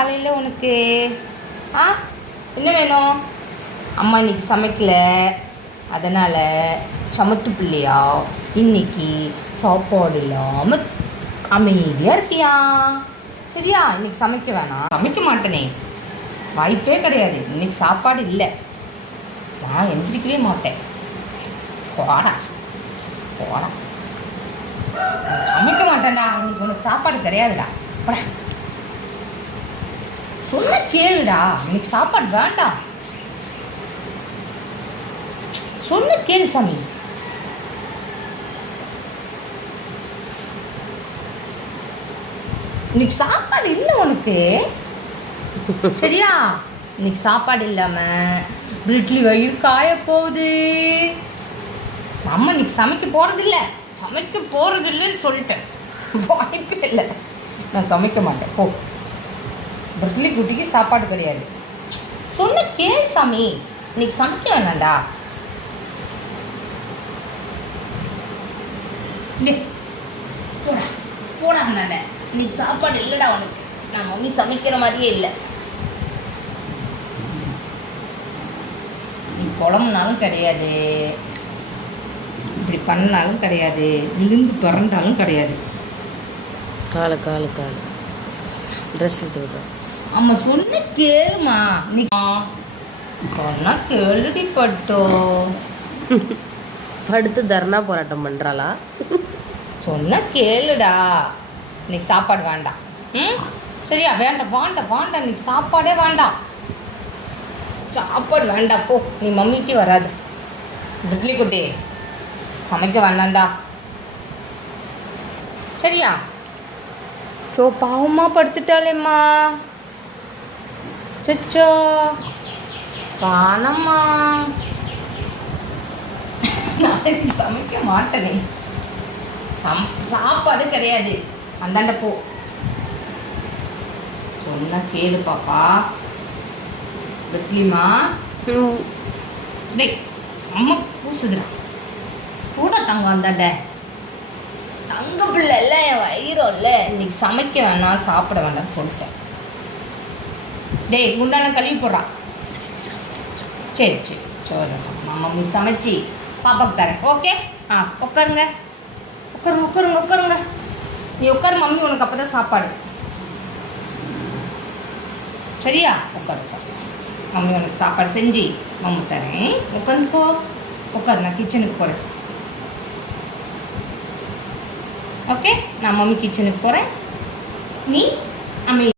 காலையில் உனக்கு? ஆ, என்ன வேணும்? அம்மா இன்னைக்கு சமைக்கல, அதனால் சமத்து பிள்ளையா இன்னைக்கு சாப்பாடு இல்லாமல் அமைதியாக இருக்கியா? சரியா? இன்னைக்கு சமைக்க வேணாம். சமைக்க மாட்டேனே, வாய்ப்பே கிடையாது. இன்னைக்கு சாப்பாடு இல்லை, நான் எந்திரிக்கவே மாட்டேன். போடா போடா, சமைக்க மாட்டேன்டா. இன்னைக்கு உனக்கு சாப்பாடு கிடையாதுடா. போடா, சொன்ன கேளுடா. இன்னைக்கு சாப்பாடு வேண்டாம், சொன்ன கேளு சாமி. இன்னைக்கு சாப்பாடு இல்லை உனக்கு, சரியா? இன்னைக்கு சாப்பாடு இல்லாமல் பிரிட்லி வயிறு காய போகுது. நம்ம இன்னைக்கு சமைக்க போகிறதில்லன்னு சொல்லிட்டேன். வாய்ப்பே இல்லை, நான் சமைக்க மாட்டேன். போ, பிரிட்லி குட்டிக்கு சாப்பாடு கிடையாது. சொன்ன கேளு சாமி, இன்னைக்கு சமைக்க வேணாண்டா. போடா போடா, நான் இன்னைக்கு சாப்பாடு இல்லைடா உனக்கு. நான் மம்மி சமைக்கிற மாதிரியே இல்லை. நீ குழம்புனாலும் கிடையாது, இப்படி பண்ணாலும் கிடையாது, விழுந்து பிறந்தாலும் கிடையாது. காலை காலை காலை ட்ரெஸ் எடுத்து விடுறேன். அம்மா சொன்ன கேளுமா, நீ சொன்னா கேளுடி பட்டோ. படுத்து தர்ணா போராட்டம் பண்ணுறாளா? சொன்ன கேளுடா. இன்னைக்கு சாப்பாடு வேண்டாம். ம், சரியா? வேண்டாம் வேண்டாம் வேண்டாம், இன்னைக்கு சாப்பாடே வேண்டாம். சாப்பாடு வேண்டாம், போ. நீ மம்மிக்கு வராது. பிரிட்லி குட்டி சமைக்க வேண்டாம்டா, சரியா? சோ, பாவமா படுத்துட்டாளேம்மா. சச்சோ, காணம்மா. நாளைக்கு சமைக்க மாட்டேனே, சாப்பாடு கிடையாது. அந்தாண்ட போ. சொன்னா கேளு பாப்பா. பிரிட்லிமா, டேய் அம்மா பூசுதுடா. கூட தங்கம் அந்தாண்ட. தங்க பிள்ளை இல்லை, என் வயிறும் இல்லை. இன்னைக்கு சமைக்க வேணாம், சாப்பிட வேண்டாம்னு சொல்லிட்டேன். டேய் குண்டான கழுவி போடுறான். சரி சரி சொல்லட்டும், மம்மி சமைச்சி பாப்பாக்கு தரேன். ஓகே? ஆ, உட்காருங்க உட்காருங்க உட்காருங்க உட்காருங்க. நீ உட்காரு மம்மி, உனக்கு அப்போ தான் சாப்பாடு. சரியா? உட்காரு உட்காரு, மம்மி உனக்கு சாப்பாடு செஞ்சு மம்மி தரேன். உட்காந்துக்கோ, உட்காரு. நான் கிச்சனுக்கு போகிறேன். ஓகே, நான் மம்மி கிச்சனுக்கு போகிறேன். நீ அமைதி.